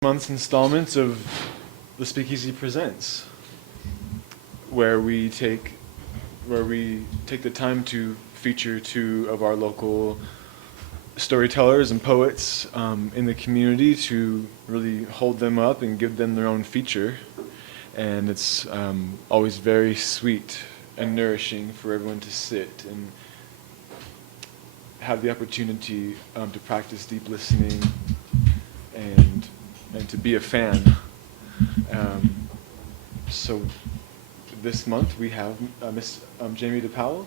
month's installment of the Speakeasy Presents, where we take the time to feature two of our local storytellers and poets in the community, to really hold them up and give them their own feature. And it's always very sweet and nourishing for everyone to sit and have the opportunity to practice deep listening and to be a fan. So this month we have Miss Jamie DePowell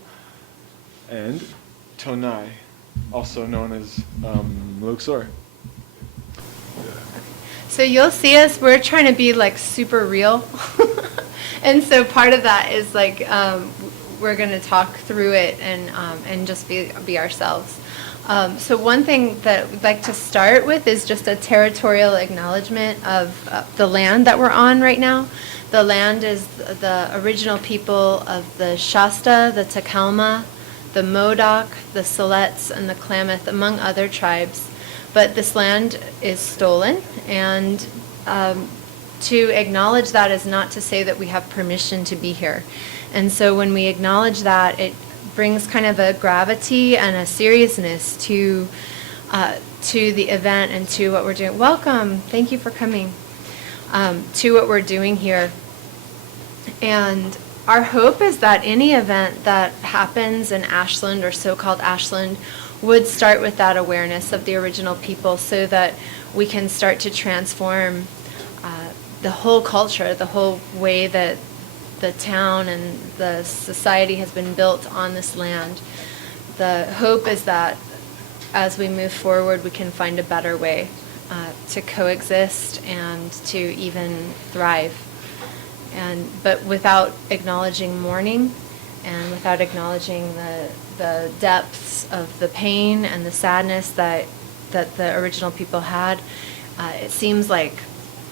and Tonai, also known as Luxor. So you'll see us, we're trying to be like super real. And so part of that is like we're going to talk through it and just be ourselves. So one thing that we'd like to start with is just a territorial acknowledgement of the land that we're on right now. The land is the original people of the Shasta, the Takelma, the Modoc, the Siletz, and the Klamath, among other tribes. But this land is stolen, and to acknowledge that is not to say that we have permission to be here. And so when we acknowledge that, it brings kind of a gravity and a seriousness to the event and to what we're doing. Welcome, thank you for coming, to what we're doing here. And our hope is that any event that happens in Ashland, or so-called Ashland, would start with that awareness of the original people, so that we can start to transform the whole culture, the whole way that the town and the society has been built on this land. The hope is that as we move forward, we can find a better way to coexist and to even thrive. But without acknowledging mourning, and without acknowledging the depths of the pain and the sadness that the original people had, it seems like,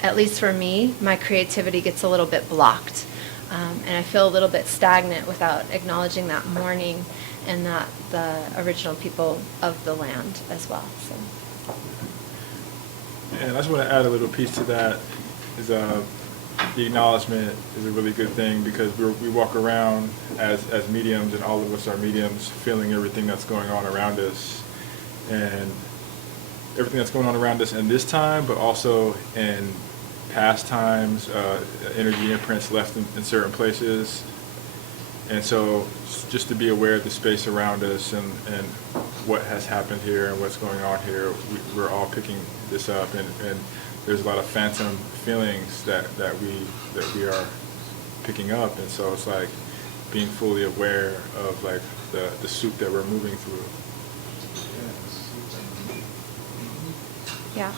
at least for me, my creativity gets a little bit blocked. And I feel a little bit stagnant without acknowledging that mourning and that the original people of the land as well. So. And I just want to add a little piece to that. Is the acknowledgement is a really good thing, because we walk around as mediums, and all of us are mediums, feeling everything that's going on around us, and everything that's going on around us in this time, but also in past times, energy imprints left in certain places. And so just to be aware of the space around us and what has happened here and what's going on here, we're all picking this up, and there's a lot of phantom feelings that we are picking up. And so it's like being fully aware of like the soup that we're moving through. Yeah.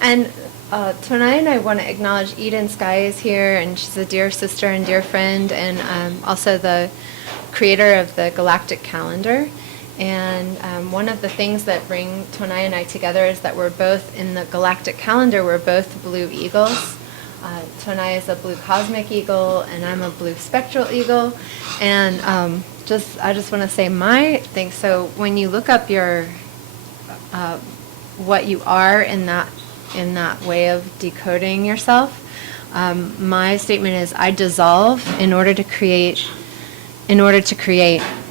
And Tonai and I want to acknowledge Eden Sky is here, and she's a dear sister and dear friend, and also the creator of the Galactic Calendar. And one of the things that bring Tonai and I together is that we're both, in the Galactic Calendar, we're both blue eagles. Tonai is a blue cosmic eagle, and I'm a blue spectral eagle. And I just want to say my thing. So when you look up your what you are in that way of decoding yourself, my statement is, I dissolve in order to create.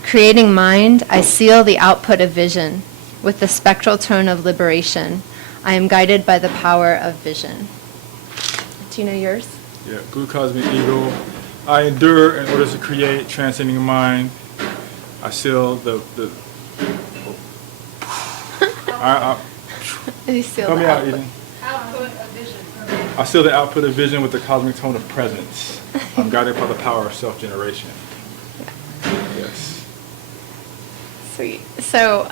Creating mind, I seal the output of vision with the spectral tone of liberation. I am guided by the power of vision. Do you know yours? Yeah, blue cosmic eagle. I endure in order to create, transcending mind. I seal the You seal help the me out, output. Eden. Output of vision. I seal the output of vision with the cosmic tone of presence. I'm guided by the power of self-generation. Yes. Sweet. So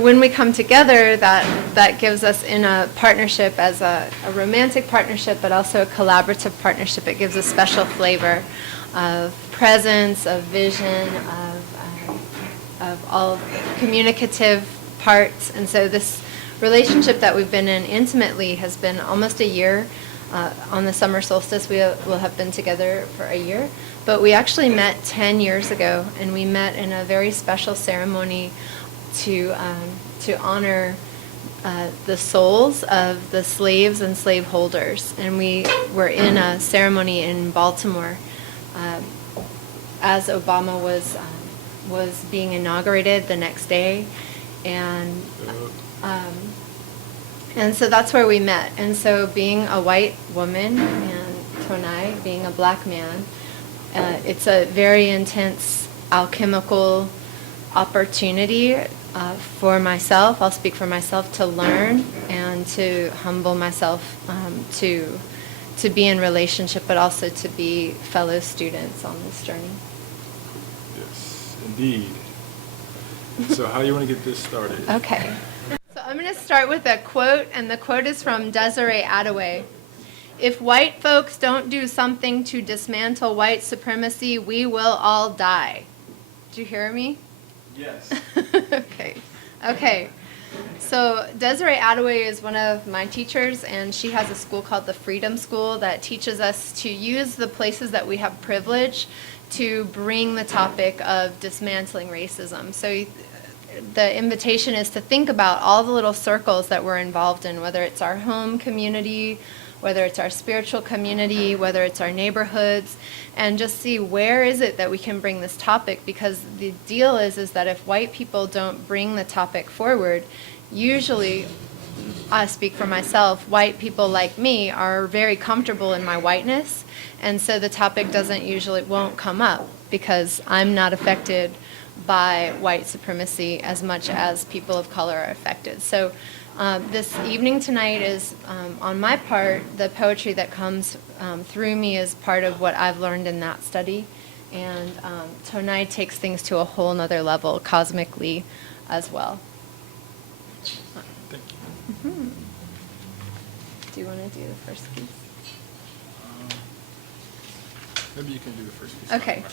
when we come together, that gives us, in a partnership, as a romantic partnership, but also a collaborative partnership, it gives a special flavor of presence, of vision, of all communicative parts. And so this relationship that we've been in intimately has been almost a year. On the summer solstice, we will have been together for a year. But we actually met 10 years ago, and we met in a very special ceremony to honor the souls of the slaves and slaveholders. And we were in a ceremony in Baltimore as Obama was being inaugurated the next day, and so that's where we met. And so being a white woman and Tonai being a black man, it's a very intense alchemical opportunity for myself, I'll speak for myself, to learn and to humble myself, to be in relationship, but also to be fellow students on this journey. Yes, indeed. So how do you want to get this started? Okay. So I'm going to start with a quote, and the quote is from Desiree Adaway. "If white folks don't do something to dismantle white supremacy, we will all die." Did you hear me? Yes. Okay. So Desiree Adaway is one of my teachers, and she has a school called the Freedom School that teaches us to use the places that we have privilege to bring the topic of dismantling racism. So the invitation is to think about all the little circles that we're involved in, whether it's our home community, whether it's our spiritual community, whether it's our neighborhoods, and just see where is it that we can bring this topic, because the deal is that if white people don't bring the topic forward, usually, I speak for myself, white people like me are very comfortable in my whiteness, and so the topic won't come up because I'm not affected by white supremacy as much as people of color are affected. So this evening tonight is, on my part, the poetry that comes through me is part of what I've learned in that study. And Tonai takes things to a whole nother level, cosmically as well. Thank you. Mm-hmm. Do you want to do the first piece? Maybe you can do the first piece. Okay.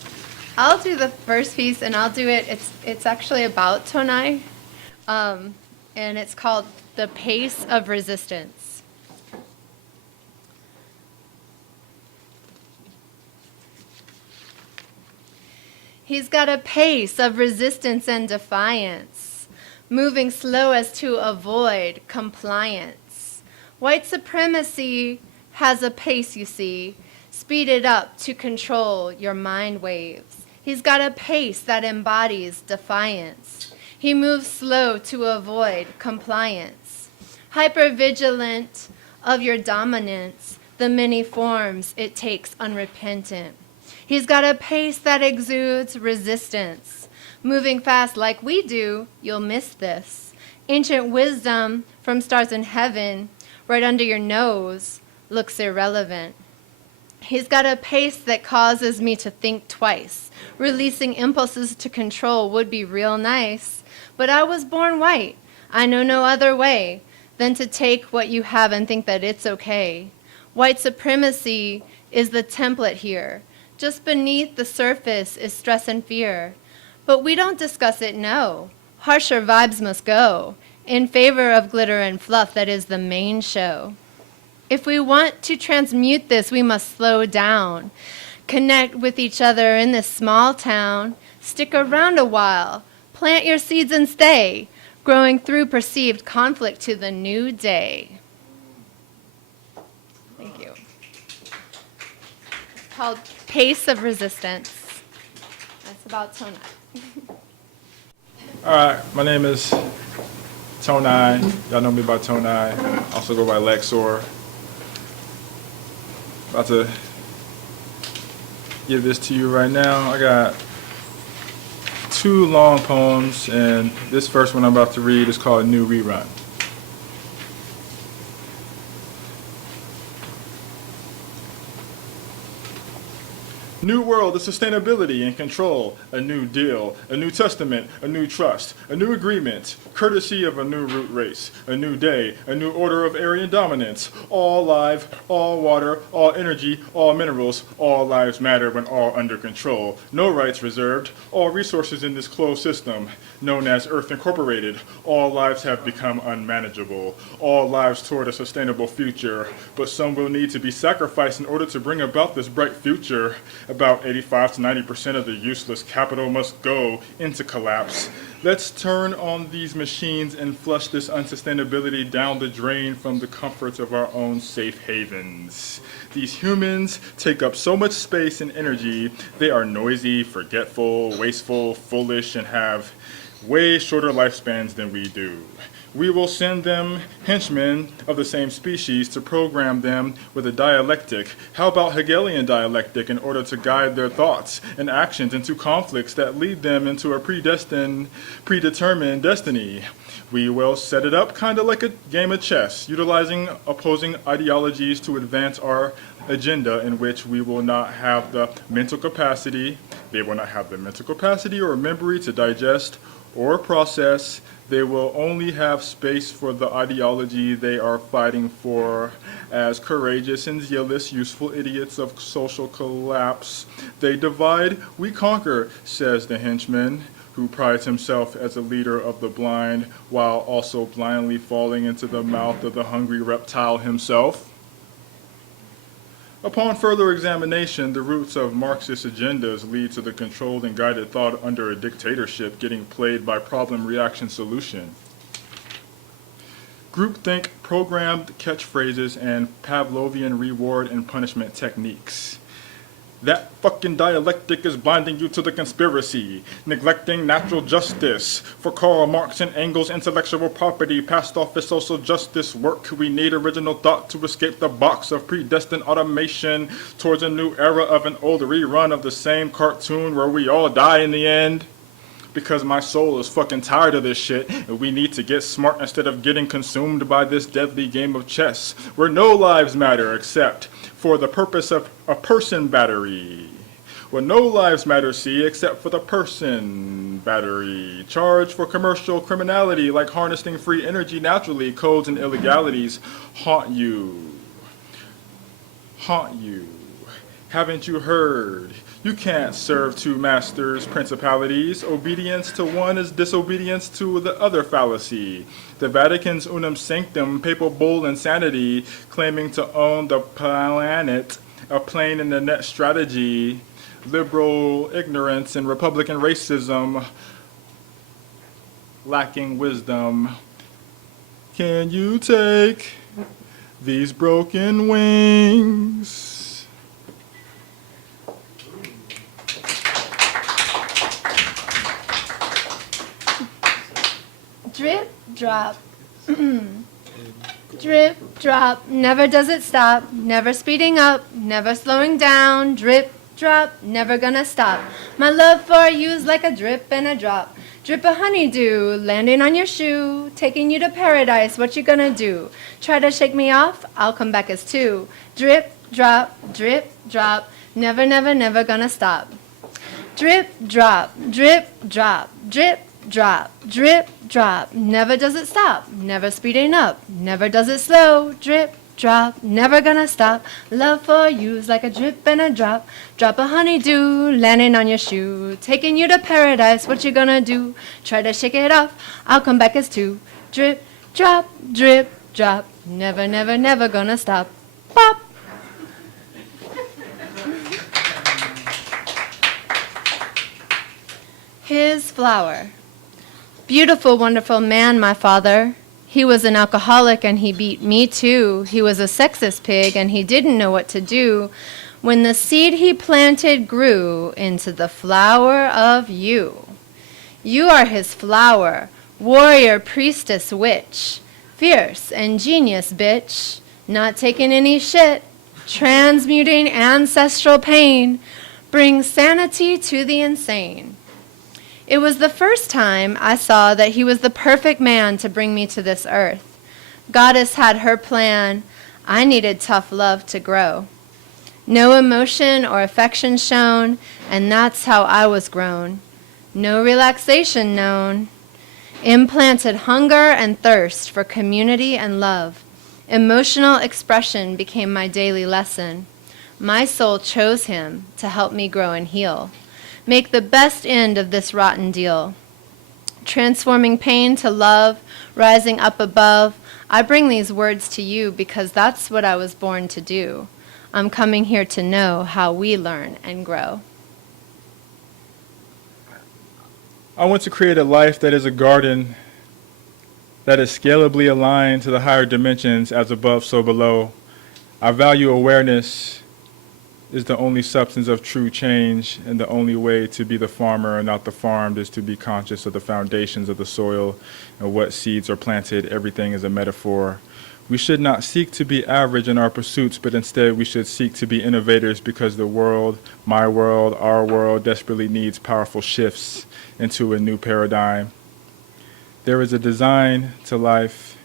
I'll do the first piece, and I'll do it. It's actually about Tonai, and it's called "The Pace of Resistance." He's got a pace of resistance and defiance, moving slow as to avoid compliance. White supremacy has a pace, you see, speeded up to control your mind waves. He's got a pace that embodies defiance. He moves slow to avoid compliance. Hypervigilant of your dominance, the many forms it takes unrepentant. He's got a pace that exudes resistance. Moving fast like we do, you'll miss this. Ancient wisdom from stars in heaven, right under your nose, looks irrelevant. He's got a pace that causes me to think twice. Releasing impulses to control would be real nice. But I was born white. I know no other way than to take what you have and think that it's okay. White supremacy is the template here. Just beneath the surface is stress and fear. But we don't discuss it, no. Harsher vibes must go in favor of glitter and fluff that is the main show. If we want to transmute this, we must slow down. Connect with each other in this small town. Stick around a while. Plant your seeds and stay, growing through perceived conflict to the new day. Thank you. It's called Pace of Resistance. That's about Tonai. All right, my name is Tonai. Y'all know me by Tonai. Also go by Lexor. About to give this to you right now. I got 2 long poems, and this first one I'm about to read is called New Rerun. New world of sustainability and control, a new deal, a new testament, a new trust, a new agreement, courtesy of a new root race, a new day, a new order of Aryan dominance, all life, all water, all energy, all minerals, all lives matter when all under control, no rights reserved, all resources in this closed system, known as Earth Incorporated, all lives have become unmanageable, all lives toward a sustainable future, but some will need to be sacrificed in order to bring about this bright future. About 85 to 90% of the useless capital must go into collapse. Let's turn on these machines and flush this unsustainability down the drain from the comforts of our own safe havens. These humans take up so much space and energy. They are noisy, forgetful, wasteful, foolish, and have way shorter lifespans than we do. We will send them henchmen of the same species to program them with a dialectic. How about Hegelian dialectic in order to guide their thoughts and actions into conflicts that lead them into a predetermined destiny? We will set it up kind of like a game of chess, utilizing opposing ideologies to advance our agenda in which we will not have the mental capacity, they will not have the mental capacity or memory to digest or process. They will only have space for the ideology they are fighting for. As courageous and zealous, useful idiots of social collapse, they divide, we conquer, says the henchman, who prides himself as a leader of the blind, while also blindly falling into the mouth of the hungry reptile himself. Upon further examination, the roots of Marxist agendas lead to the controlled and guided thought under a dictatorship getting played by problem-reaction solution. Groupthink, programmed catchphrases, and Pavlovian reward and punishment techniques. That fucking dialectic is blinding you to the conspiracy, neglecting natural justice. For Karl Marx and Engels, intellectual property passed off as social justice work. We need original thought to escape the box of predestined automation towards a new era of an old rerun of the same cartoon where we all die in the end. Because my soul is fucking tired of this shit, and we need to get smart instead of getting consumed by this deadly game of chess, where no lives matter except for the purpose of a person battery. Where no lives matter, see, except for the person battery. Charged for commercial criminality like harnessing free energy naturally, codes and illegalities haunt you. Haunt you. Haven't you heard? You can't serve two masters, principalities. Obedience to one is disobedience to the other fallacy. The Vatican's unum sanctum, papal bull insanity, claiming to own the planet, a plane in the net strategy, liberal ignorance and Republican racism, lacking wisdom. Can you take these broken wings? Drip, drop. Drip, drop. Never does it stop. Never speeding up. Never slowing down. Drip, drop. Never gonna stop. My love for you's like a drip and a drop. Drip of honeydew landing on your shoe. Taking you to paradise. What you gonna do? Try to shake me off? I'll come back as two. Drip, drop. Drip, drop. Never, never, never gonna stop. Drip, drop. Drip, drop. Drip, drop, drip, drop, never does it stop, never speeding up, never does it slow, drip, drop, never gonna stop, love for you's like a drip and a drop, drop of honeydew, landing on your shoe, taking you to paradise, what you gonna do, try to shake it off, I'll come back as two, drip, drop, never, never, never gonna stop, pop. His flower. Beautiful, wonderful man, my father. He was an alcoholic and he beat me too. He was a sexist pig and he didn't know what to do. When the seed he planted grew into the flower of you. You are his flower, warrior, priestess, witch. Fierce and genius, bitch. Not taking any shit. Transmuting ancestral pain. Brings sanity to the insane. It was the first time I saw that he was the perfect man to bring me to this earth. Goddess had her plan. I needed tough love to grow. No emotion or affection shown, and that's how I was grown. No relaxation known. Implanted hunger and thirst for community and love. Emotional expression became my daily lesson. My soul chose him to help me grow and heal. Make the best end of this rotten deal. Transforming pain to love, rising up above. I bring these words to you because that's what I was born to do. I'm coming here to know how we learn and grow. I want to create a life that is a garden that is scalably aligned to the higher dimensions, as above, so below. I value awareness is the only substance of true change, and the only way to be the farmer and not the farmed is to be conscious of the foundations of the soil and what seeds are planted. Everything is a metaphor. We should not seek to be average in our pursuits, but instead we should seek to be innovators, because the world, my world, our world, desperately needs powerful shifts into a new paradigm. There is a design to life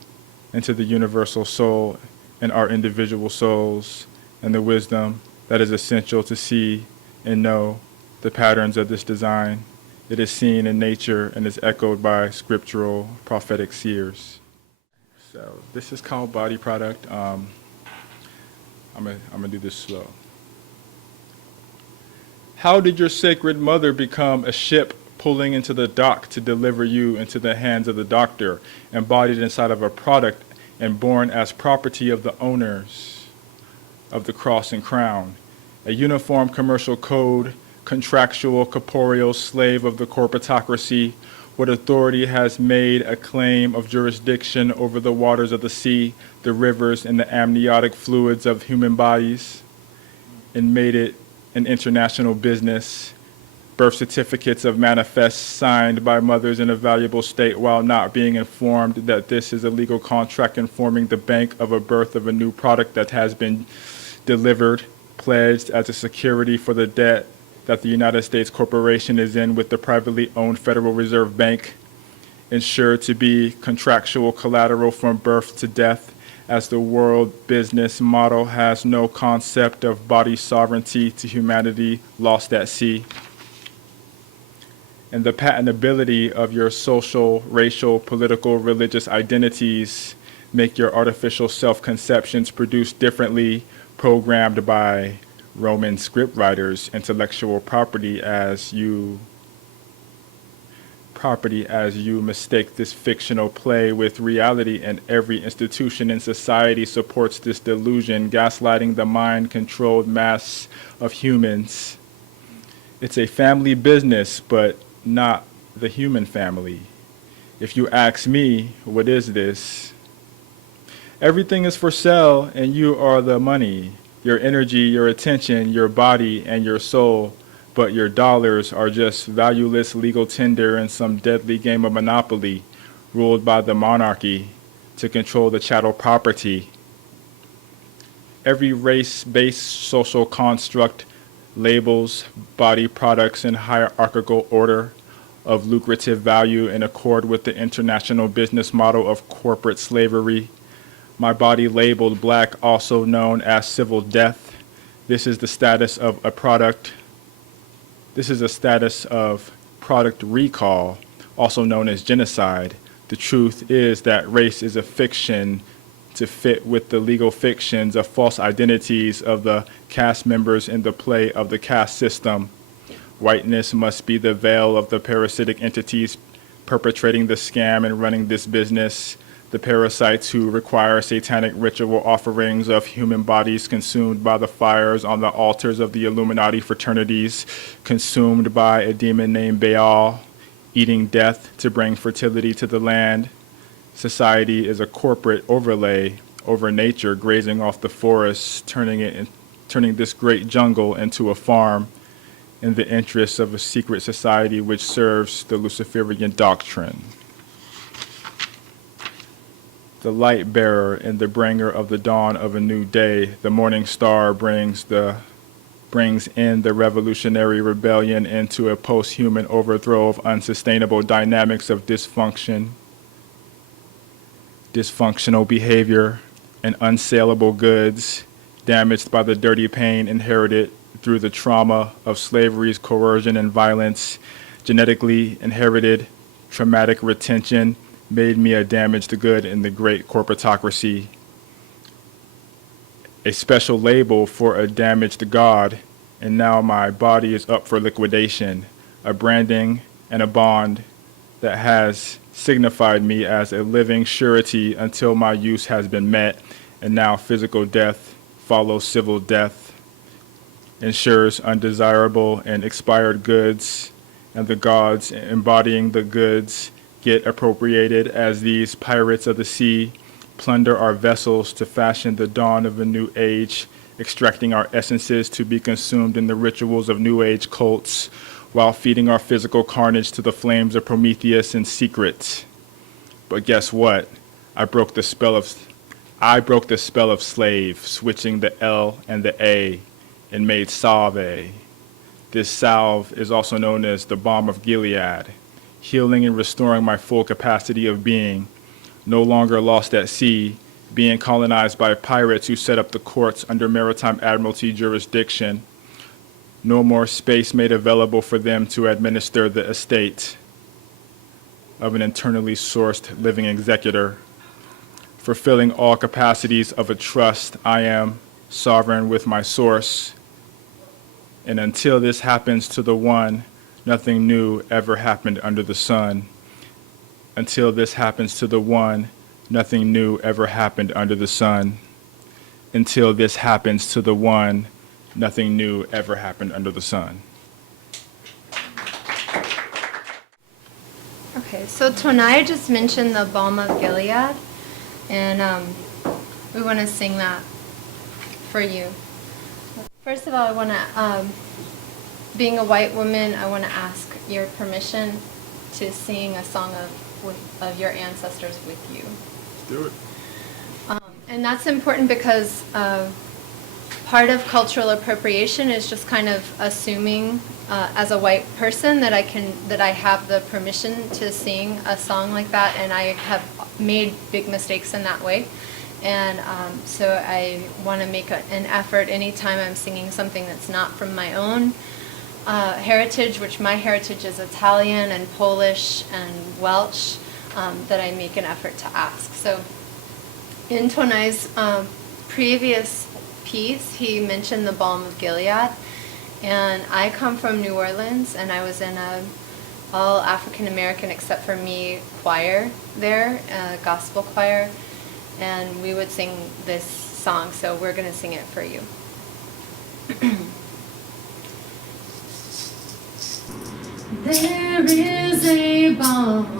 and to the universal soul and our individual souls, and the wisdom that is essential to see and know the patterns of this design. It is seen in nature and is echoed by scriptural prophetic seers. So this is called Body Product. I'm gonna do this slow. How did your sacred mother become a ship pulling into the dock to deliver you into the hands of the doctor, embodied inside of a product and born as property of the owners of the cross and crown? A uniform commercial code, contractual, corporeal slave of the corporatocracy, what authority has made a claim of jurisdiction over the waters of the sea, the rivers, and the amniotic fluids of human bodies, and made it an international business. Birth certificates of manifests signed by mothers in a valuable state while not being informed that this is a legal contract informing the bank of a birth of a new product that has been delivered, pledged as a security for the debt that the United States Corporation is in with the privately owned Federal Reserve Bank, ensured to be contractual collateral from birth to death, as the world business model has no concept of body sovereignty to humanity lost at sea. And the patentability of your social, racial, political, religious identities make your artificial self-conceptions produced differently, programmed by Roman scriptwriters, intellectual property as you mistake this fictional play with reality, and every institution in society supports this delusion, gaslighting the mind-controlled mass of humans. It's a family business, but not the human family. If you ask me, what is this? Everything is for sale, and you are the money. Your energy, your attention, your body, and your soul, but your dollars are just valueless legal tender in some deadly game of monopoly, ruled by the monarchy to control the chattel property. Every race-based social construct labels body products in hierarchical order of lucrative value in accord with the international business model of corporate slavery. My body labeled black, also known as civil death. This is the status of a product. This is a status of product recall, also known as genocide. The truth is that race is a fiction to fit with the legal fictions of false identities of the cast members in the play of the caste system. Whiteness must be the veil of the parasitic entities perpetrating the scam and running this business. The parasites who require satanic ritual offerings of human bodies consumed by the fires on the altars of the Illuminati fraternities, consumed by a demon named Baal, eating death to bring fertility to the land. Society is a corporate overlay over nature, grazing off the forests, turning this great jungle into a farm in the interests of a secret society which serves the Luciferian doctrine. The light bearer and the bringer of the dawn of a new day, the morning star brings in the revolutionary rebellion into a post-human overthrow of unsustainable dynamics of dysfunction, dysfunctional behavior, and unsaleable goods, damaged by the dirty pain inherited through the trauma of slavery's coercion and violence. Genetically inherited traumatic retention made me a damaged good in the great corporatocracy, a special label for a damaged god, and now my body is up for liquidation, a branding and a bond that has signified me as a living surety until my use has been met, and now physical death follows civil death, ensures undesirable and expired goods, and the gods embodying the goods get appropriated as these pirates of the sea plunder our vessels to fashion the dawn of a new age, extracting our essences to be consumed in the rituals of new age cults, while feeding our physical carnage to the flames of Prometheus in secret. But guess what? I broke the spell of slave, switching the L and the A, and made salve. This salve is also known as the balm of Gilead, healing and restoring my full capacity of being, no longer lost at sea, being colonized by pirates who set up the courts under maritime admiralty jurisdiction. No more space made available for them to administer the estate of an internally sourced living executor. Fulfilling all capacities of a trust, I am sovereign with my source. And until this happens to the one, nothing new ever happened under the sun. Until this happens to the one, nothing new ever happened under the sun. Until this happens to the one, nothing new ever happened under the sun. Okay, so Tonai just mentioned the balm of Gilead, and we want to sing that for you. First of all, I want to, being a white woman, I want to ask your permission to sing a song of your ancestors with you. Let's do it. And that's important because part of cultural appropriation is just kind of assuming as a white person that I have the permission to sing a song like that, and I have made big mistakes in that way. And so I want to make an effort anytime I'm singing something that's not from my own heritage, which my heritage is Italian and Polish and Welsh, that I make an effort to ask. So in Tonai's previous piece, he mentioned the balm of Gilead, and I come from New Orleans, and I was in a all African American except for me choir there, a gospel choir, and we would sing this song, so we're going to sing it for you. There is a balm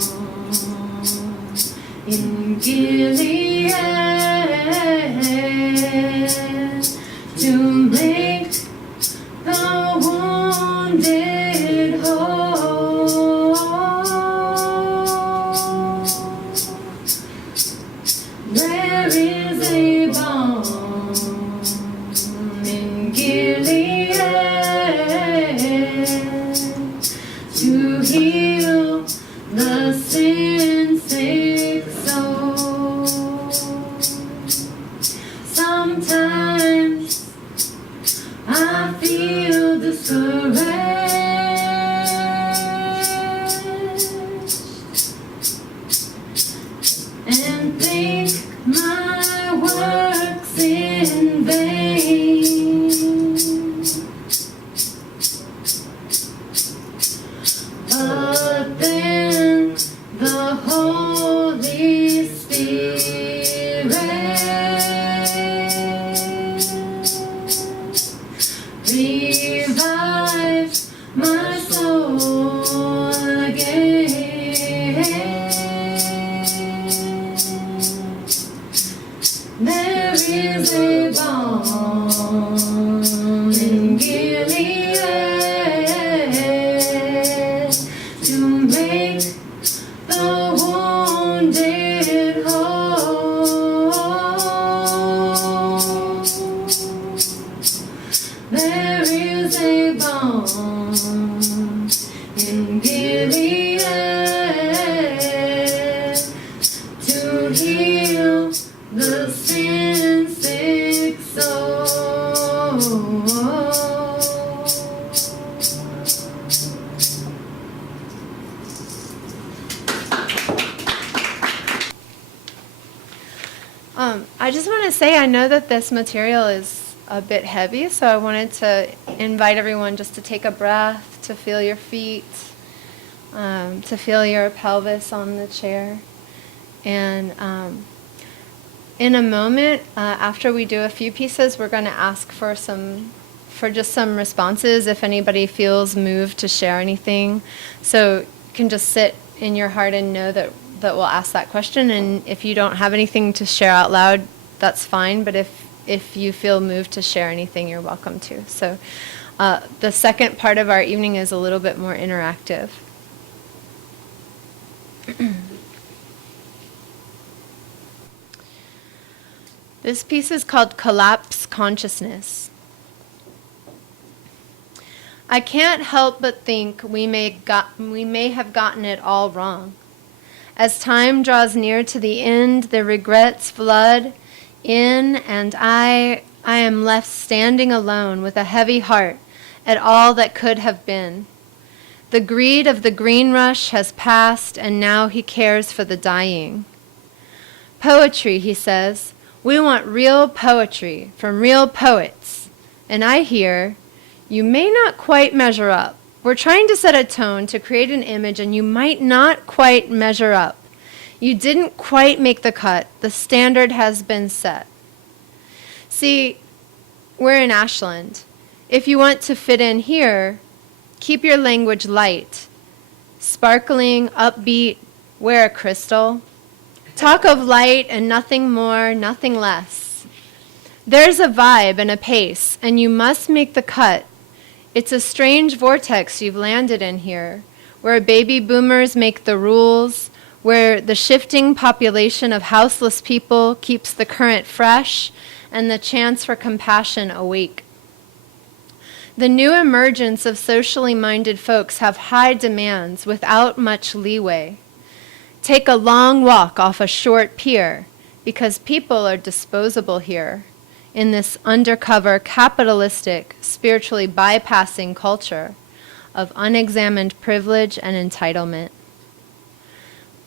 in Gilead to make the wounded whole. There is a balm in Gilead to heal the sin-sick soul. Sometimes I feel discouraged and think my work's in vain. But then the Holy Spirit revives my soul again. There is a balm in Gilead to make the wounded whole. There is a balm in Gilead to heal the sin-sick soul. I just want to say, I know that this material is a bit heavy, so I wanted to invite everyone just to take a breath, to feel your feet, to feel your pelvis on the chair. And in a moment, after we do a few pieces, we're going to ask for just some responses if anybody feels moved to share anything. So you can just sit in your heart and know that we'll ask that question. And if you don't have anything to share out loud, that's fine. But if you feel moved to share anything, you're welcome to. So the second part of our evening is a little bit more interactive. This piece is called Collapse Consciousness. I can't help but think we may have gotten it all wrong. As time draws near to the end, the regrets flood in, and I am left standing alone with a heavy heart at all that could have been. The greed of the green rush has passed, and now he cares for the dying. Poetry, he says. We want real poetry from real poets. And I hear, you may not quite measure up. We're trying to set a tone to create an image, and you might not quite measure up. You didn't quite make the cut. The standard has been set. See, we're in Ashland. If you want to fit in here, keep your language light. Sparkling, upbeat, wear a crystal. Talk of light and nothing more, nothing less. There's a vibe and a pace, and you must make the cut. It's a strange vortex you've landed in here, where baby boomers make the rules, where the shifting population of houseless people keeps the current fresh and the chance for compassion awake. The new emergence of socially minded folks have high demands without much leeway. Take a long walk off a short pier, because people are disposable here in this undercover, capitalistic, spiritually bypassing culture of unexamined privilege and entitlement.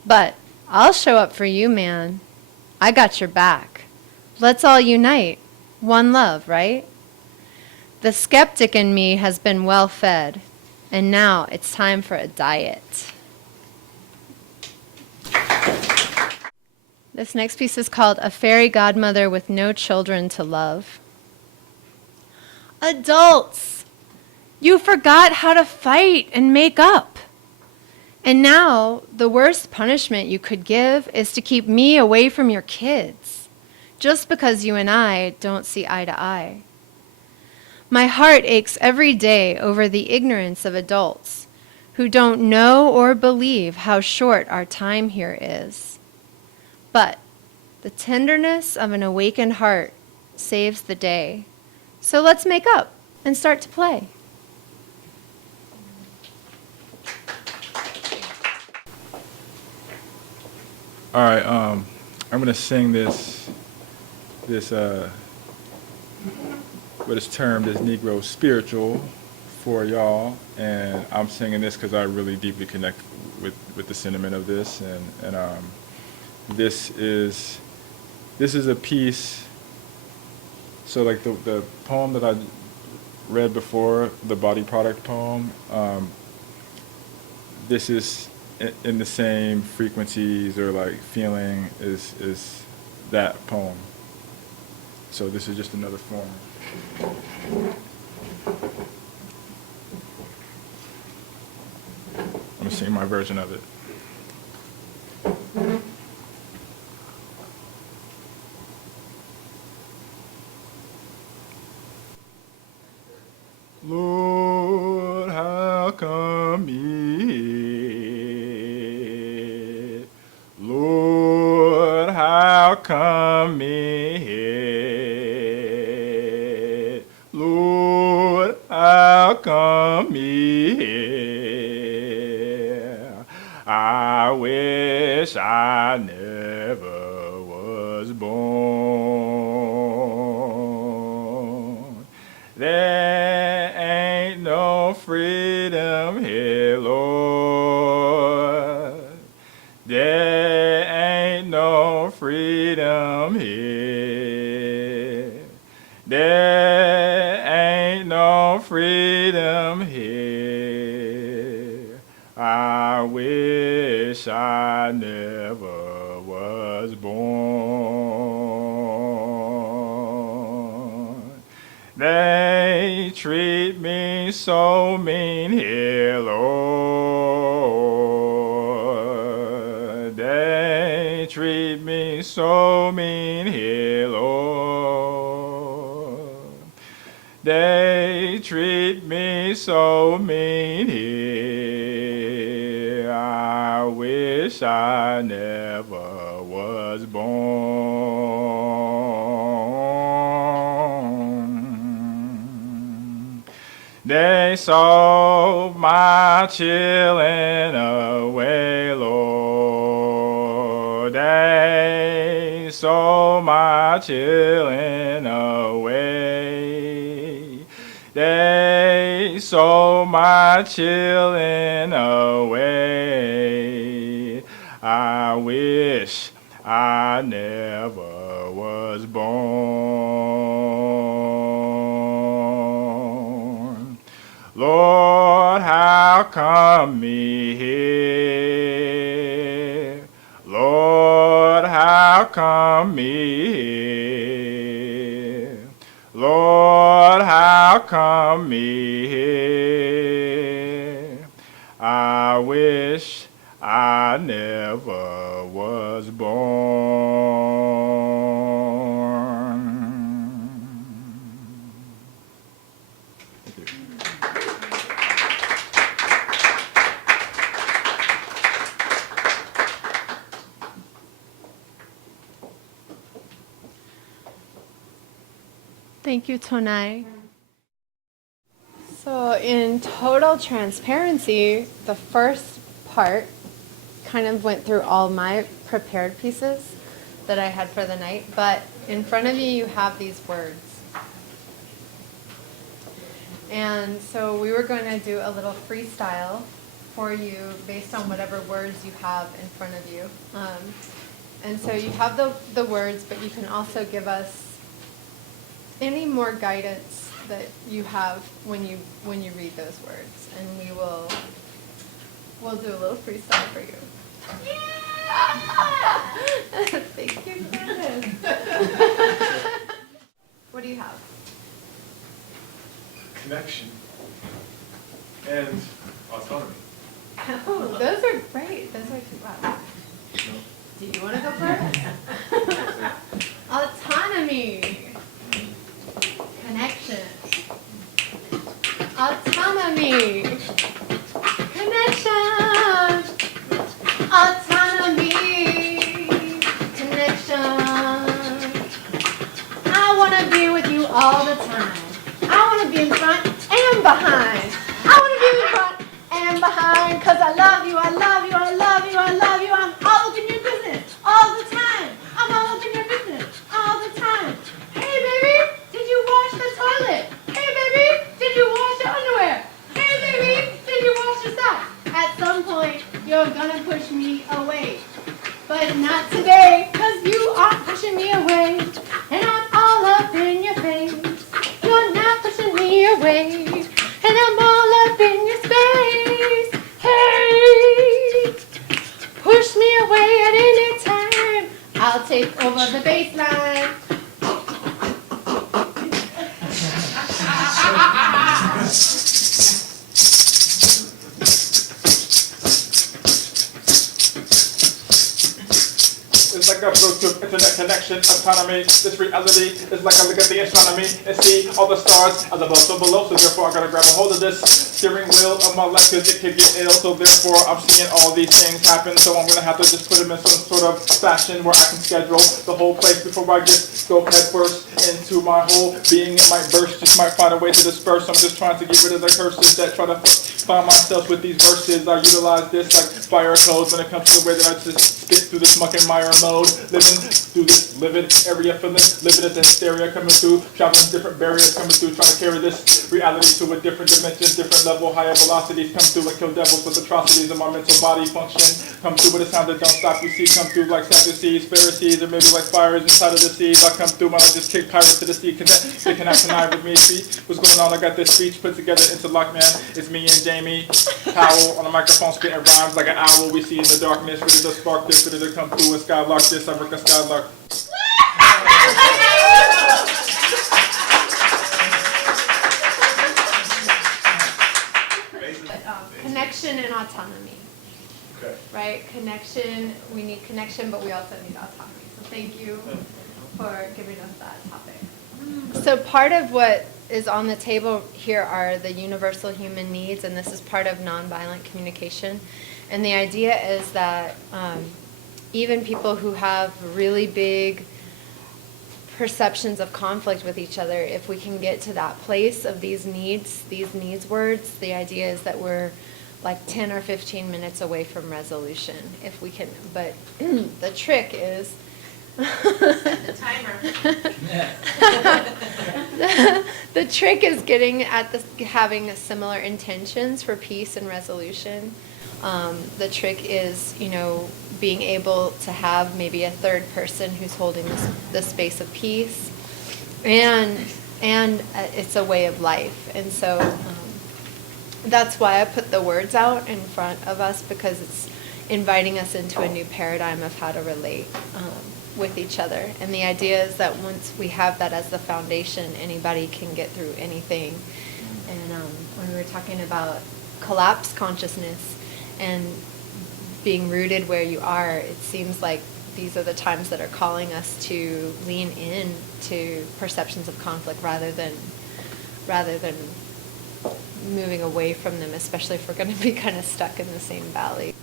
But I'll show up for you, man. I got your back. Let's all unite. One love, right? The skeptic in me has been well fed, and now it's time for a diet. This next piece is called A Fairy Godmother with No Children to Love. Adults, you forgot how to fight and make up. And now the worst punishment you could give is to keep me away from your kids, just because you and I don't see eye to eye. My heart aches every day over the ignorance of adults who don't know or believe how short our time here is. But the tenderness of an awakened heart saves the day. So let's make up and start to play. All right, I'm gonna sing this what is termed as Negro spiritual for y'all, and I'm singing this because I really deeply connect with the sentiment of this, and this is a piece. So like the poem that I read before, the Body Product poem, this is in the same frequencies or like feeling is that poem. So this is just another form. I'm gonna sing my version of it. Lord, how come me? Lord, how come me? Lord, how come me? I wish I never was born. There ain't no freedom here, Lord. There ain't no freedom here. There ain't no freedom here. I wish I never was born. They treat me so mean here, Lord. They treat me so mean here, Lord. They treat me so mean here. I wish I never was born. They sold my children away, Lord. They sold my children away. They sold my children away. I wish I never was born. Lord, how come me here? Lord, how come me here? Lord, how come me here? I wish I never was born. Thank you. Thank you, Tonai. So in total transparency, the first part kind of went through all my prepared pieces that I had for the night, but in front of you have these words. And so we were going to do a little freestyle for you based on whatever words you have in front of you. And so you have the words, but you can also give us any more guidance that you have when you read those words, and we'll do a little freestyle for you. Yeah! Thank you, Candace. What do you have? Connection and autonomy. Oh, those are great. Those are wow. No? Do you want to go first? Autonomy. Connection. Autonomy. Connection. Autonomy. Connection. I want to be with you all the time. I want to be in front and behind. I want to be in front and behind because I love you, I love you, I love you, I love you. I'm all up in your business all the time. I'm all up in your business all the time. Hey, baby, did you wash the toilet? Hey, baby, did you wash your underwear? Hey, baby, did you wash your socks? At some point, you're going to push me away. But not today, because you are pushing me away. And I'm all up in your face. You're not pushing me away. And I'm all up in your space. Hey, push me away at any time. I'll take over the baseline. It's like a Bluetooth internet connection, autonomy. This reality is like I look at the astronomy and see all the stars as above so below. So therefore I gotta grab a hold of this steering wheel of my life because it could get ill. So therefore I'm seeing all these things happen. So I'm gonna have to just put them in some sort of fashion where I can schedule the whole place before I just go head first into my whole being. It might burst, just might find a way to disperse. I'm just trying to get rid of the curses that try to find myself with these verses. I utilize this like fire codes when it comes to the way that I just spit through this muck and mire mode. Living through this livid area, feeling livid as the hysteria coming through, traveling different barriers coming through, trying to carry this reality to a different dimension, different level, higher velocities come through and kill devils with atrocities in my mental body function. Come through with a sound that don't stop, you see, come through like Sadducees, Pharisees, or maybe like fires inside of the seas. I come through when I just kick pirates to the sea, they cannot connive with me. See what's going on? I got this speech put together into lock, man. It's me and Jamie Powell on a microphone spitting rhymes like an owl. We see in the darkness, ready to spark this, ready to come through and skylock this. I work a skylock. autonomy, Okay. right? Connection, we need connection, but we also need autonomy. So thank you for giving us that topic. So part of what is on the table here are the universal human needs, and this is part of nonviolent communication. And the idea is that even people who have really big perceptions of conflict with each other, if we can get to that place of these needs words, the idea is that we're like 10 or 15 minutes away from resolution, if we can. But the trick is The timer. the trick is getting at having similar intentions for peace and resolution. The trick is, being able to have maybe a third person who's holding the space of peace, and it's a way of life. And so that's why I put the words out in front of us, because it's inviting us into a new paradigm of how to relate with each other. And the idea is that once we have that as the foundation, anybody can get through anything. And when we were talking about collapse consciousness and being rooted where you are, it seems like these are the times that are calling us to lean in to perceptions of conflict rather than moving away from them, especially if we're going to be kind of stuck in the same valley.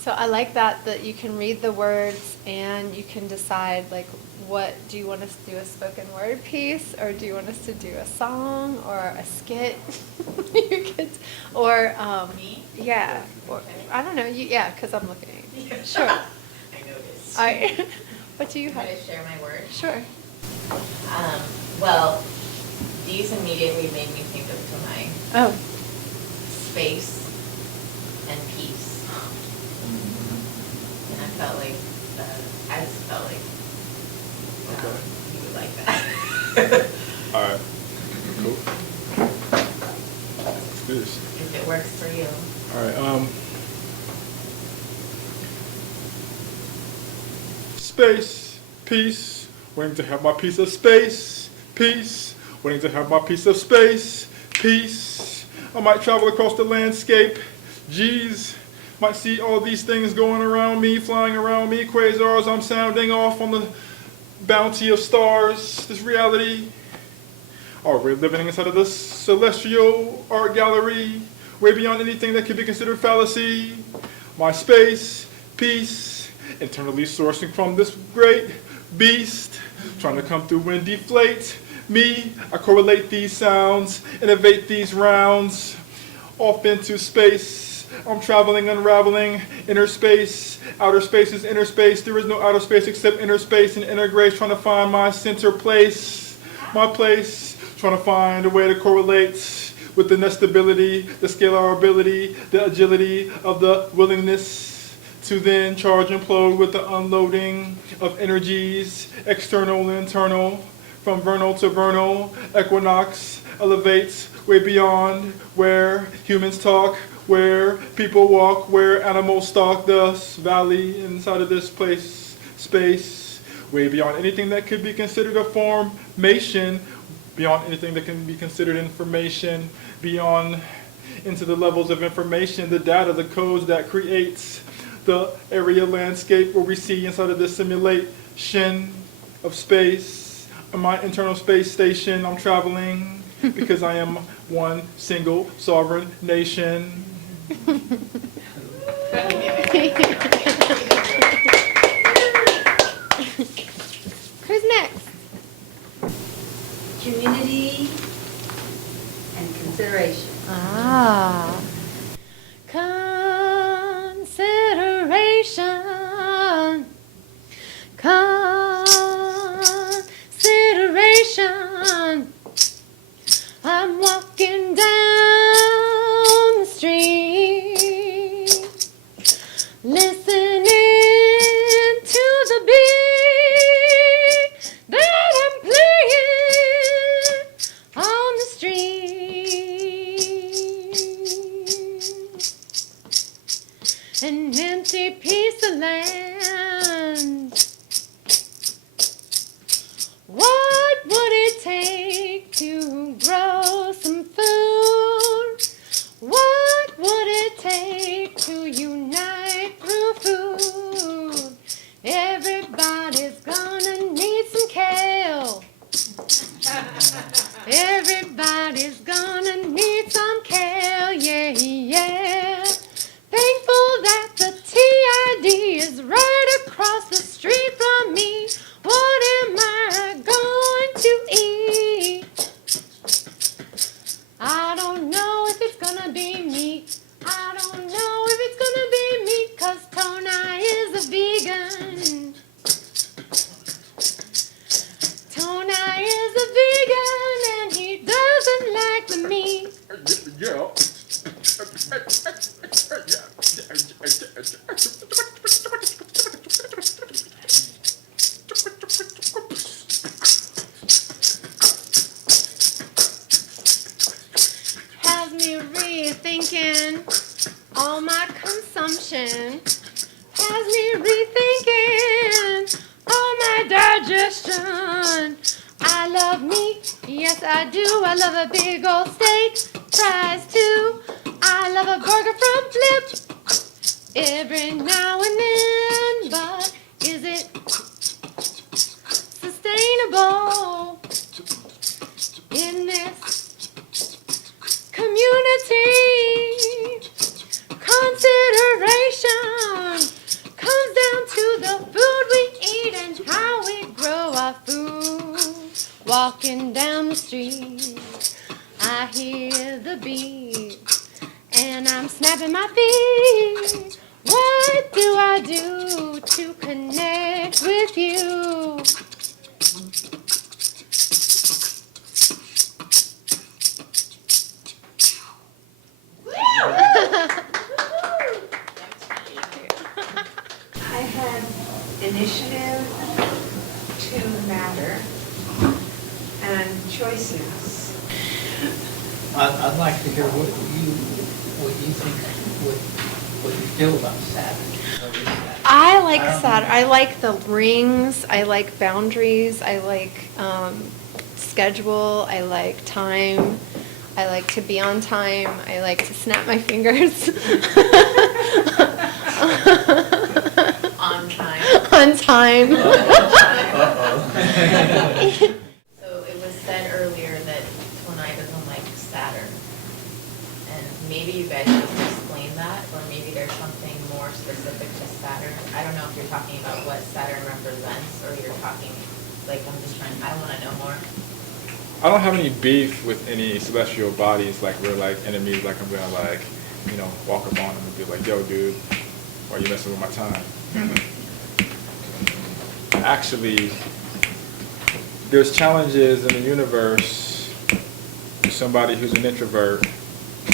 So I like that you can read the words and you can decide, like, what do you want us to do, a spoken word piece, or do you want us to do a song or a skit? You could, or Me? yeah, or I don't know. Yeah, because I'm looking at you. Sure. I noticed. All right. What do you Can I have? share my word? Sure. Well, these immediately made me think of tonight. Oh. Space and peace. And I felt like, I just felt like Okay. you would like that. All right. Cool. Let's do this. If it works for you. All right. Space, peace, waiting to have my piece of space, peace, waiting to have my piece of space, peace. I might travel across the landscape, geez, might see all these things going around me, flying around me, quasars, I'm sounding off on the bounty of stars, this reality. Are we living inside of this celestial art gallery, way beyond anything that could be considered fallacy? My space, peace, internally sourcing from this great beast, trying to come through and deflate me. I correlate these sounds, innovate these rounds, off into space. I'm traveling, unraveling, inner space, outer space is inner space. There is no outer space except inner space and inner grace, trying to find my center place, my place, trying to find a way to correlate with the nestability, the scalarability, the agility of the willingness to then charge and implode with the unloading of energies, external and internal, from vernal to vernal, equinox elevates way beyond where humans talk, where people walk, where animals stalk, thus valley inside of this place, space, way beyond anything that could be considered a formation, beyond anything that can be considered information, beyond into the levels of information, the data, the codes that creates the area landscape where we see inside of this simulation of space. In my internal space station, I'm traveling because I am one single sovereign nation. Who's next? Community and consideration. Ah. Consideration. Consideration. I'm walking down the street, listening to the beat that I'm playing on the street. Everybody's gonna need some kale, yeah, yeah. Thankful that the TID is right across the street from me. What am I going to eat? I don't know if it's gonna be meat. I don't know if it's gonna be meat, 'cause Tony is a vegan. Tony is a vegan and he doesn't like the meat. Has me rethinking all my consumption. Has me rethinking all my digestion. I love meat, yes I do. I love a big old steak, fries too. I love a burger from Flip every now and then, but is it sustainable in this community? Consideration comes down to the food we eat and how we grow our food. Walking down the street, I hear the beat, and I'm snapping my feet. What do I do to connect with you? I had initiative to matter and choices. I'd like to hear what you think, what you feel about Saturn. I like Saturn. I like the rings. I like boundaries. I like schedule. I like time. I like to be on time. I like to snap my fingers. On time. On time. So it was said earlier that Tonai doesn't like Saturn. And maybe you guys just explain that, or maybe there's something more specific to Saturn. I don't know if you're talking about what Saturn represents, or you're talking, like, I want to know more. I don't have any beef with any celestial bodies, like we're like enemies, like I'm gonna like, walk up on them and be like, yo dude, why are you messing with my time? Actually, there's challenges in the universe to somebody who's an introvert,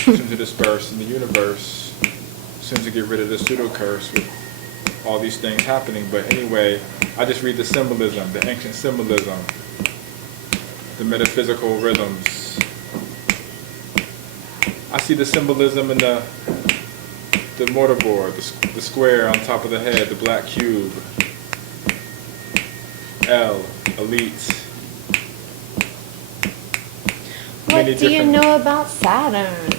soon to disperse in the universe, soon to get rid of the pseudo curse with all these things happening. But anyway, I just read the symbolism, the ancient symbolism, the metaphysical rhythms. I see the symbolism in the mortarboard, the square on top of the head, the black cube, L, elite. What do you know about Saturn?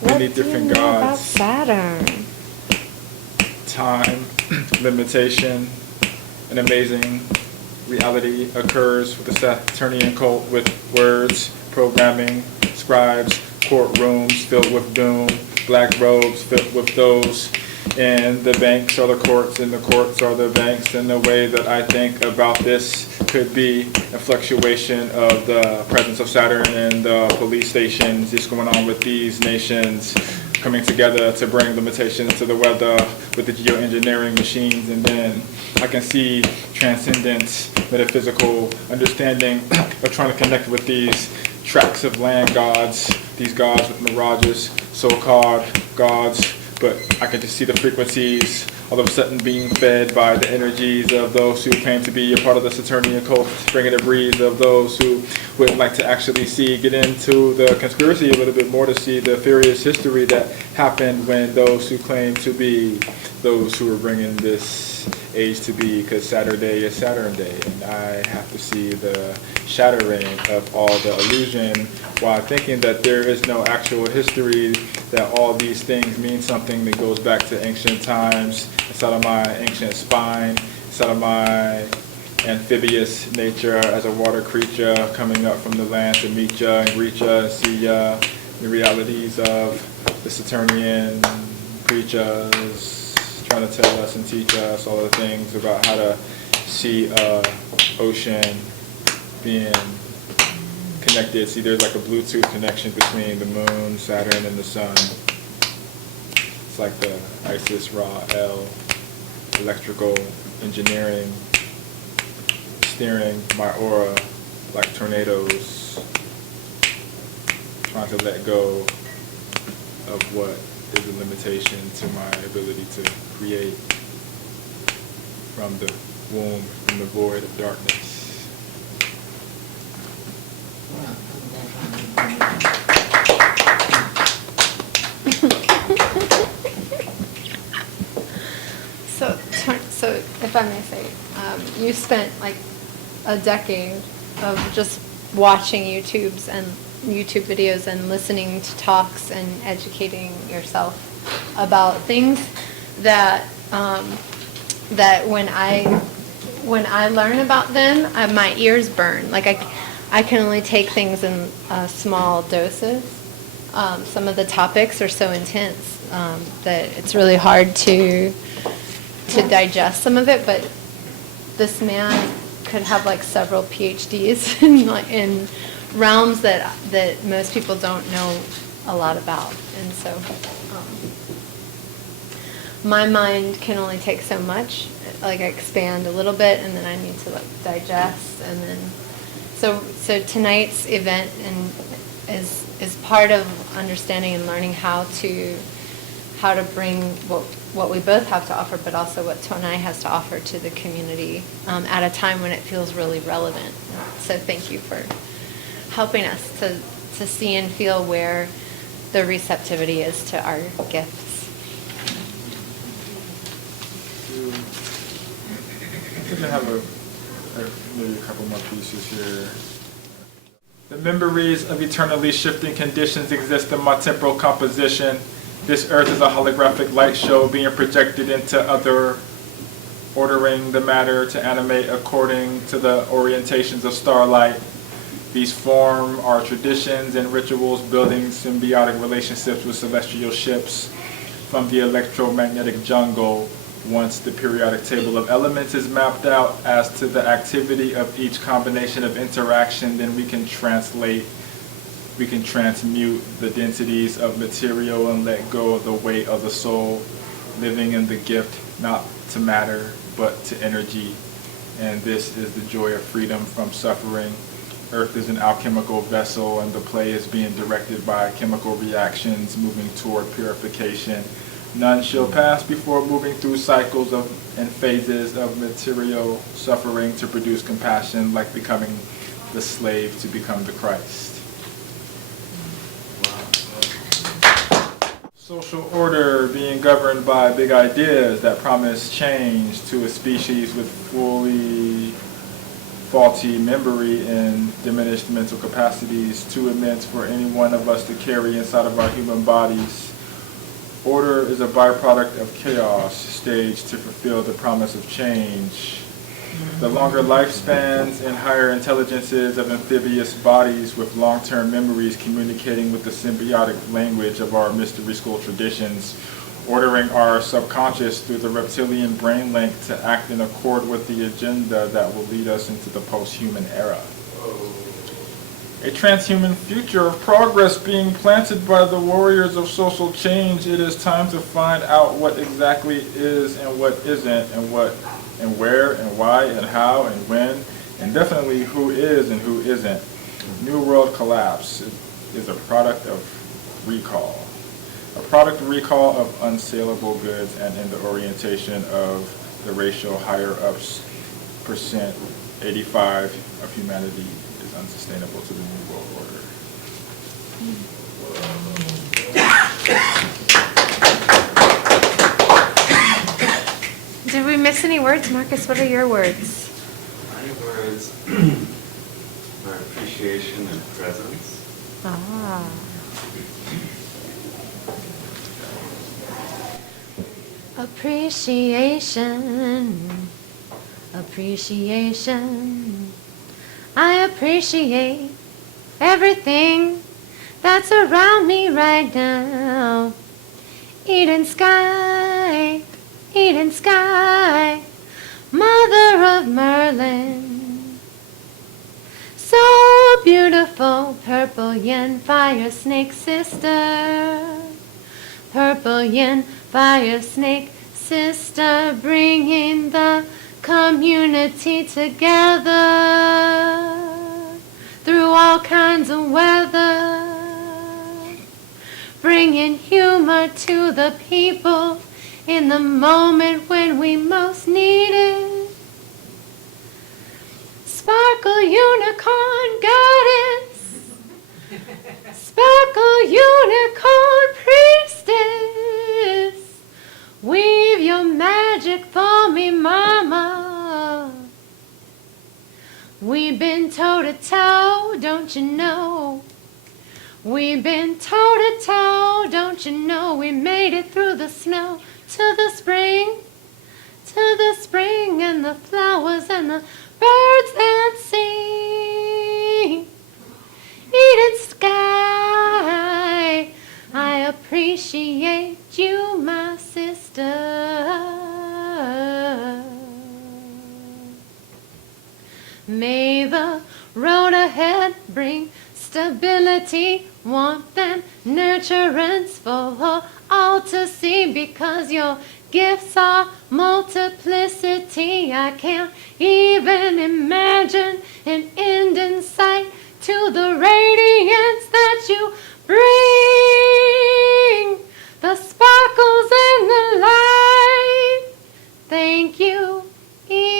What Many do you different know about gods. Saturn? Time, limitation, an amazing reality occurs with the Saturnian cult, with words, programming, scribes, courtrooms filled with doom, black robes filled with those, and the banks are the courts and the courts are the banks. And the way that I think about this could be a fluctuation of the presence of Saturn and the police stations just going on with these nations coming together to bring limitations to the weather with the geoengineering machines. And then I can see transcendent metaphysical understanding of trying to connect with these tracts of land gods, these gods with mirages, so-called gods, but I can just see the frequencies all of a sudden being fed by the energies of those who claim to be a part of the Saturnian cult, bringing a breeze of those who would like to actually get into the conspiracy a little bit more, to see the furious history that happened when those who claim to be those who are bringing this age to be, because Saturday is Saturn Day, and I have to see the shattering of all the illusion while thinking that there is no actual history, that all these things mean something that goes back to ancient times, inside of my ancient spine, inside of my amphibious nature as a water creature coming up from the land to meet ya and greet ya and see ya, the realities of the Saturnian preachers trying to tell us and teach us all the things about how to see ocean being connected. See, there's like a Bluetooth connection between the moon, Saturn, and the sun. It's like the ISIS raw L electrical engineering steering my aura like tornadoes, trying to let go of what is a limitation to my ability to create from the womb, from the void of darkness. So if I may say, you spent like a decade of just watching YouTube videos and listening to talks and educating yourself about things that that when I learn about them, my ears burn. Like I can only take things in small doses. Some of the topics are so intense that it's really hard to digest some of it. But this man could have like several PhDs in realms that most people don't know a lot about, and so my mind can only take so much. Like I expand a little bit, and then I need to like digest, and then so tonight's event is part of understanding and learning how to bring what we both have to offer, but also what Tonai has to offer to the community at a time when it feels really relevant. So thank you for helping us to see and feel where the receptivity is to our gifts. I think I have maybe a couple more pieces here. The memories of eternally shifting conditions exist in my temporal composition. This earth is a holographic light show being projected into other, ordering the matter to animate according to the orientations of starlight. These form our traditions and rituals, building symbiotic relationships with celestial ships from the electromagnetic jungle. Once the periodic table of elements is mapped out as to the activity of each combination of interaction, then we can transmute the densities of material and let go of the weight of the soul, living in the gift not to matter but to energy. And this is the joy of freedom from suffering. Earth is an alchemical vessel, and the play is being directed by chemical reactions moving toward purification. None shall pass before moving through cycles and phases of material suffering to produce compassion, like becoming the slave to become the Christ. Social order being governed by big ideas that promise change to a species with fully faulty memory and diminished mental capacities, too immense for any one of us to carry inside of our human bodies. Order is a byproduct of chaos, staged to fulfill the promise of change. The longer lifespans and higher intelligences of amphibious bodies with long-term memories communicating with the symbiotic language of our mystery school traditions, ordering our subconscious through the reptilian brain link to act in accord with the agenda that will lead us into the post-human era. A transhuman future of progress being planted by the warriors of social change. It is time to find out what exactly is and what isn't, and what and where and why and how and when, and definitely who is and who isn't. New World Collapse is a product of recall. A product recall of unsaleable goods, and in the orientation of the racial higher-ups, percent 85 of humanity is unsustainable to the New World Order. Did we miss any words? Marcus, what are your words? My words are appreciation and presence. Ah. Appreciation. appreciation. I appreciate everything that's around me right now. Eden sky, Eden sky, mother of Merlin. So beautiful, purple yin, fire snake sister. Purple yin, fire snake sister, bringing the community together through all kinds of weather, bringing humor to the people in the moment when we most need it. Sparkle unicorn goddess, sparkle unicorn priestess, weave your magic for me, mama. We've been toe to toe, don't you know? We've been toe to toe, don't you know? We made it through the snow to the spring and the flowers and the birds that sing. Eden sky, I appreciate you, my sister. May the road ahead bring stability, warmth, and nurturance for all to see, because your gifts are multiplicity. I can't even imagine an end in sight to the radiance that you bring, the sparkles and the light. Thank you, Eden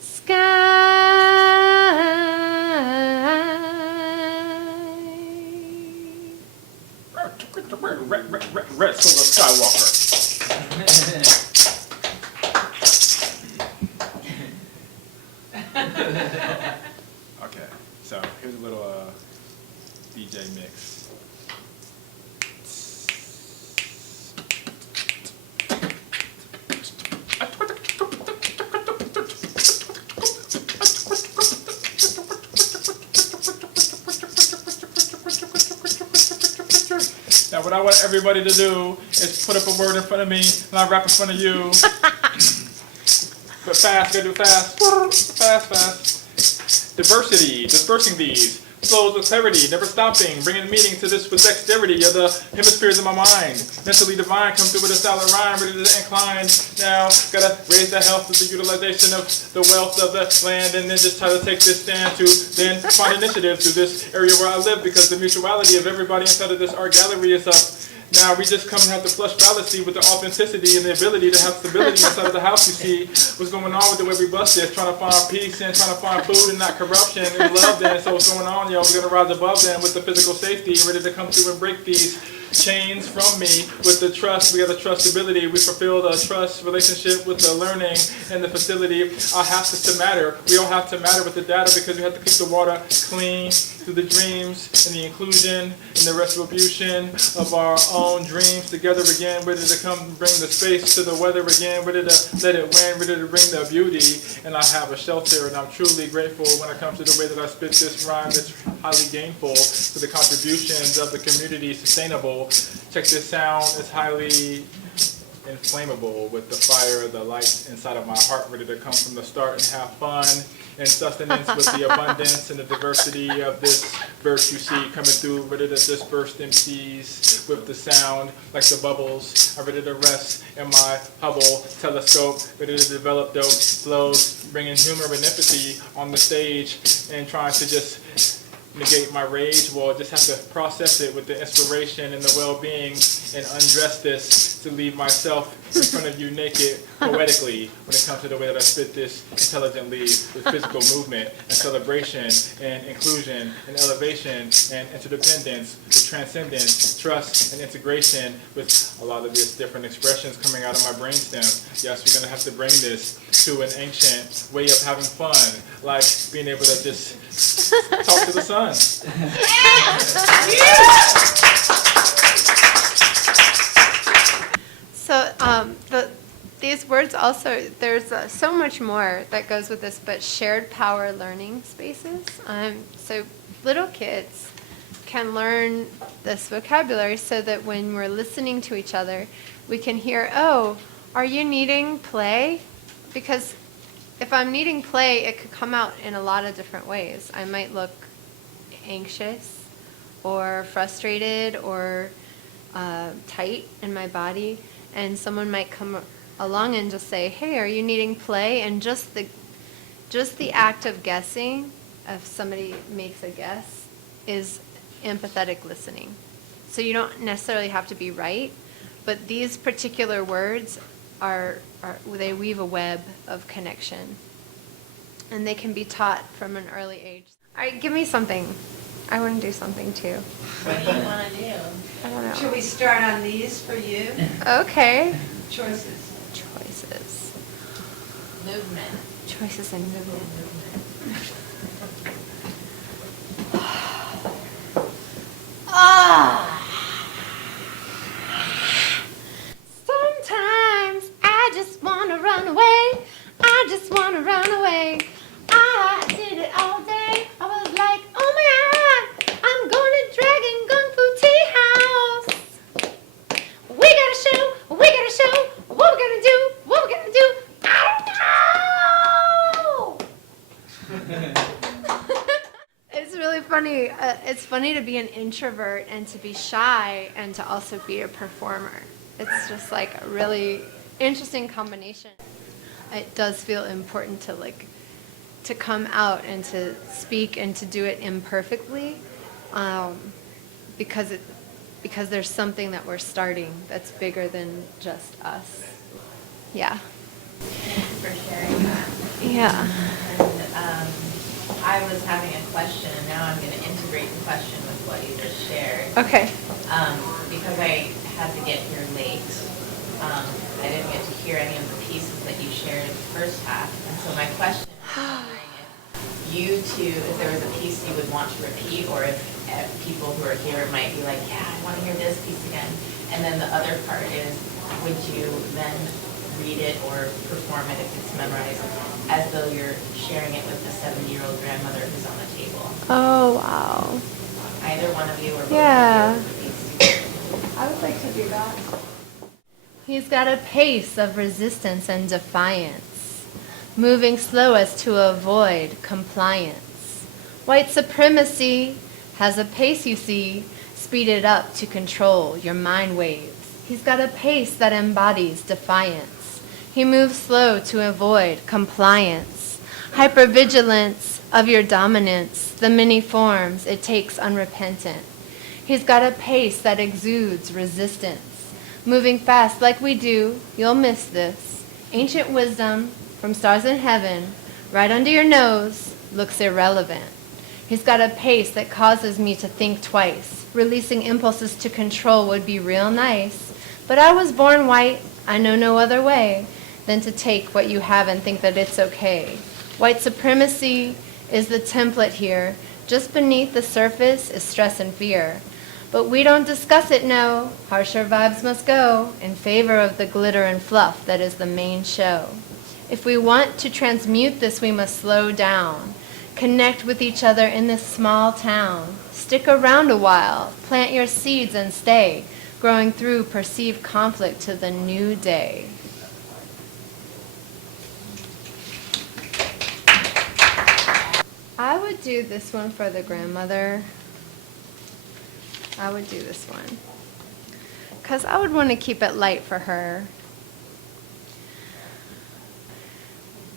sky. Red Silver Skywalker. Okay, so here's a little DJ mix. Now what I want everybody to do is put up a word in front of me and I rap in front of you. But fast, gotta do fast. Fast, fast. Diversity, dispersing these. Flows with clarity, never stopping, bringing meaning to this with dexterity of the hemispheres of my mind. Mentally divine, come through with a solid rhyme, ready to incline. Now, gotta raise the health of the utilization of the wealth of the land, and then just try to take this stand to then find initiative through this area where I live, because the mutuality of everybody inside of this art gallery is up. Now we just come to have to flush fallacy with the authenticity and the ability to have stability inside of the house. You see what's going on with the way we bust this, trying to find peace and trying to find food and not corruption and love. Then so what's going on, yo? We're gonna rise above then with the physical safety, ready to come through and break these chains from me with the trust. We got the trustability. We fulfill the trust relationship with the learning and the facility. Our have to matter. We don't have to matter with the data, because we have to keep the water clean through the dreams and the inclusion and the retribution of our own dreams together again, ready to come bring the space to the weather again, ready to let it rain, ready to bring the beauty. And I have a shelter, and I'm truly grateful when it comes to the way that I spit this rhyme that's highly gainful to the contributions of the community, sustainable. Check this sound, it's highly inflammable with the fire, the light inside of my heart, ready to come from the start and have fun and sustenance with the abundance and the diversity of this verse you see coming through, ready to disperse MCs with the sound like the bubbles. I'm ready to rest in my Hubble telescope, ready to develop dope flows, bringing humor and empathy on the stage and trying to just negate my rage. Well, just have to process it with the inspiration and the well-being and undress this to leave myself in front of you naked poetically when it comes to the way that I spit this intelligently with physical movement and celebration and inclusion and elevation and interdependence with transcendence, trust, and integration with a lot of these different expressions coming out of my brainstem. Yes, we're going to have to bring this to an ancient way of having fun, like being able to just talk to the sun. So these words also, there's so much more that goes with this, but shared power learning spaces. So little kids can learn this vocabulary so that when we're listening to each other, we can hear, oh, are you needing play? Because if I'm needing play, it could come out in a lot of different ways. I might look anxious or frustrated or tight in my body, and someone might come along and just say, hey, are you needing play? And just the act of guessing, if somebody makes a guess, is empathetic listening. So you don't necessarily have to be right, but these particular words they weave a web of connection, and they can be taught from an early age. All right, give me something. I want to do something too. What do you want to do? I don't know. Should we start on these for you? Okay. Choices. Choices. Movement. Choices and movement. Sometimes I just want to run away. I just want to run away. I did it all day. I was like, oh my God, I'm going to Dragon Kung Fu Tea House. We got a show. What we gonna do? What we gonna do? I don't know. It's really funny. It's funny to be an introvert and to be shy and to also be a performer. It's just like a really interesting combination. It does feel important to come out and to speak and to do it imperfectly, because there's something that we're starting that's bigger than just us. Yeah. Thank you for sharing that. Yeah. And I was having a question, and now I'm going to integrate the question with what you just shared. Okay. Because I had to get here late, I didn't get to hear any of the pieces that you shared in the first half. And so my question is wondering if there was a piece you would want to repeat, or if people who are here might be like, yeah, I want to hear this piece again. And then the other part is, would you then read it or perform it if it's memorized as though you're sharing it with the 70-year-old grandmother who's on the table? Oh, wow. Either one of you or both Yeah. of you. I would like to do that. He's got a pace of resistance and defiance, moving slow as to avoid compliance. White supremacy has a pace, you see, speeded up to control your mind waves. He's got a pace that embodies defiance. He moves slow to avoid compliance. Hypervigilance of your dominance, the many forms it takes unrepentant. He's got a pace that exudes resistance. Moving fast like we do, you'll miss this. Ancient wisdom from stars in heaven, right under your nose, looks irrelevant. He's got a pace that causes me to think twice. Releasing impulses to control would be real nice. But I was born white, I know no other way than to take what you have and think that it's okay. White supremacy is the template here. Just beneath the surface is stress and fear. But we don't discuss it, no. Harsher vibes must go in favor of the glitter and fluff that is the main show. If we want to transmute this, we must slow down. Connect with each other in this small town. Stick around a while, plant your seeds and stay, growing through perceived conflict to the new day. I would do this one for the grandmother. I would do this one, because I would want to keep it light for her.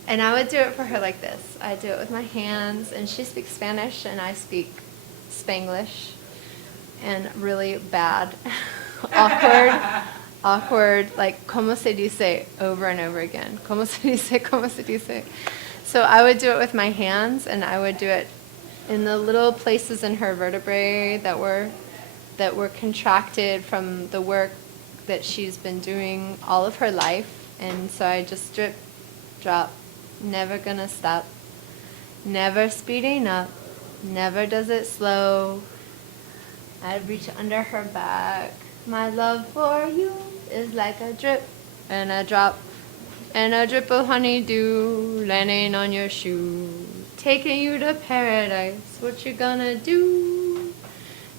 And I would do it for her like this. I do it with my hands, and she speaks Spanish, and I speak Spanglish, and really bad, awkward, like, como se dice, over and over again. Como se dice, como se dice. So I would do it with my hands, and I would do it in the little places in her vertebrae that were contracted from the work that she's been doing all of her life. And so I just drip, drop, never gonna stop, never speeding up, never does it slow. I reach under her back. My love for you is like a drip and a drop and a drip of honeydew landing on your shoe, taking you to paradise. What you gonna do?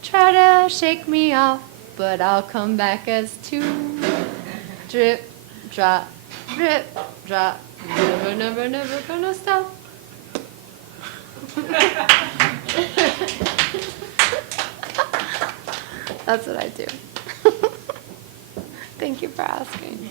Try to shake me off, but I'll come back as two. Drip, drop, drip, drop. Never, never, never gonna stop. That's what I do. Thank you for asking.